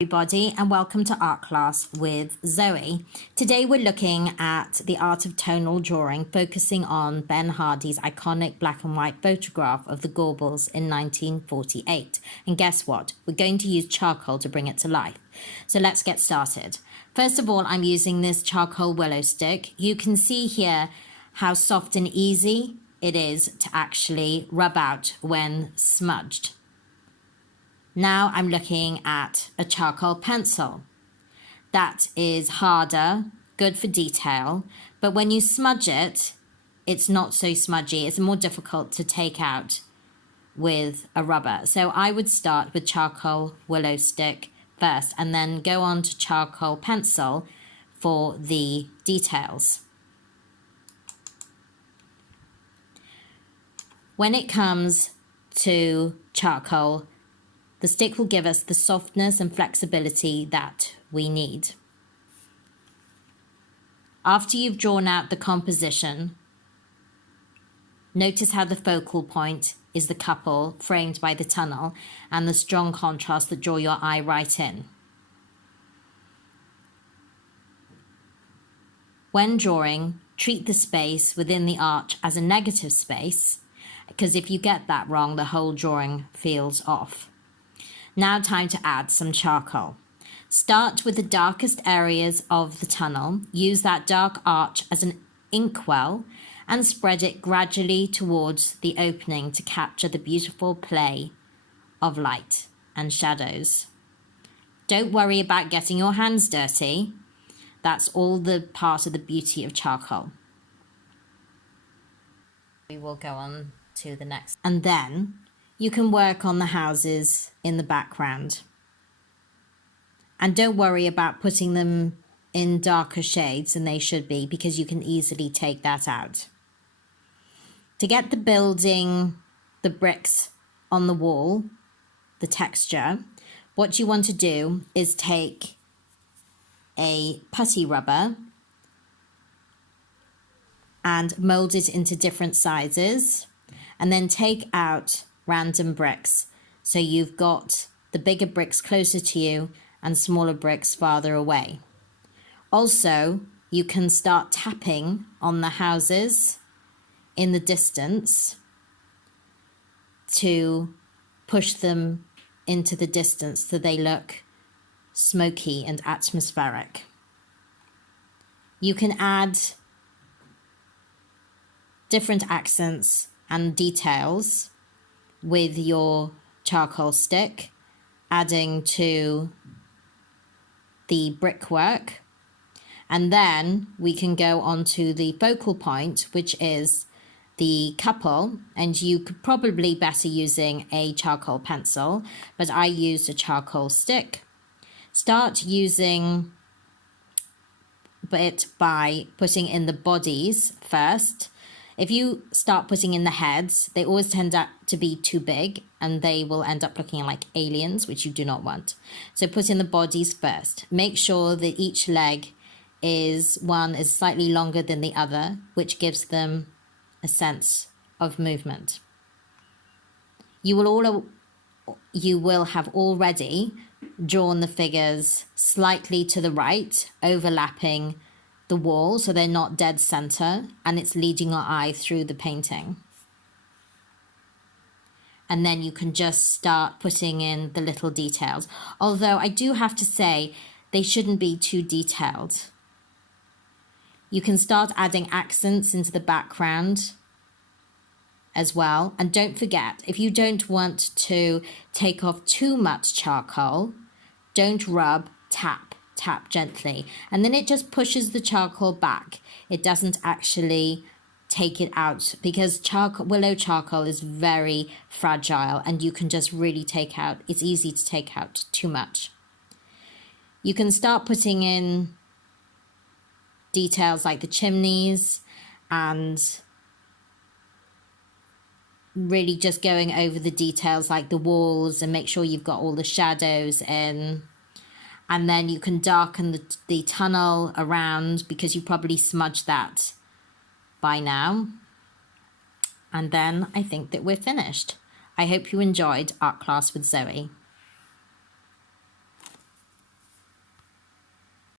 Everybody, and welcome to art class with Zoe. Today we're looking at the art of tonal drawing, focusing on Bert Hardy's iconic black and white photograph of the Gorbals in 1948. And guess what? We're going to use charcoal to bring it to life. So let's get started. First of all, I'm using this charcoal willow stick. You can see here how soft and easy it is to actually rub out when smudged. Now I'm looking at a charcoal pencil. That is harder, good for detail, but when you smudge it, it's not so smudgy. It's more difficult to take out with a rubber. So I would start with charcoal willow stick first and then go on to charcoal pencil for the details. When it comes to charcoal, the stick will give us the softness and flexibility that we need. After you've drawn out the composition, notice how the focal point is the couple framed by the tunnel and the strong contrast that draw your eye right in. When drawing, treat the space within the arch as a negative space, because if you get that wrong, the whole drawing feels off. Now time to add some charcoal. Start with the darkest areas of the tunnel. Use that dark arch as an inkwell and spread it gradually towards the opening to capture the beautiful play of light and shadows. Don't worry about getting your hands dirty. That's all the part of the beauty of charcoal. We will go on to the next. And then you can work on the houses in the background. And don't worry about putting them in darker shades than they should be, because you can easily take that out. To get the building, the bricks on the wall, the texture, what you want to do is take a putty rubber and mold it into different sizes, and then take out random bricks. So you've got the bigger bricks closer to you and smaller bricks farther away. Also, you can start tapping on the houses in the distance to push them into the distance so they look smoky and atmospheric. You can add different accents and details with your charcoal stick, adding to the brickwork, and then we can go on to the focal point, which is the couple, and you could probably better using a charcoal pencil, but I used a charcoal stick. Start using it by putting in the bodies first. If you start putting in the heads, they always tend to be too big and they will end up looking like aliens, which you do not want. So put in the bodies first. Make sure that each leg is slightly longer than the other, which gives them a sense of movement. You will have already drawn the figures slightly to the right, overlapping the wall, so they're not dead center, and it's leading your eye through the painting. And then you can just start putting in the little details. Although I do have to say, they shouldn't be too detailed. You can start adding accents into the background as well. And don't forget, if you don't want to take off too much charcoal, don't rub, tap gently, and then it just pushes the charcoal back. It doesn't actually take it out, because willow charcoal is very fragile and you can just really it's easy to take out too much. You can start putting in details like the chimneys and really just going over the details like the walls, and make sure you've got all the shadows in. And then you can darken the tunnel around, because you probably smudged that by now. And then I think that we're finished. I hope you enjoyed Art Class with Zoe.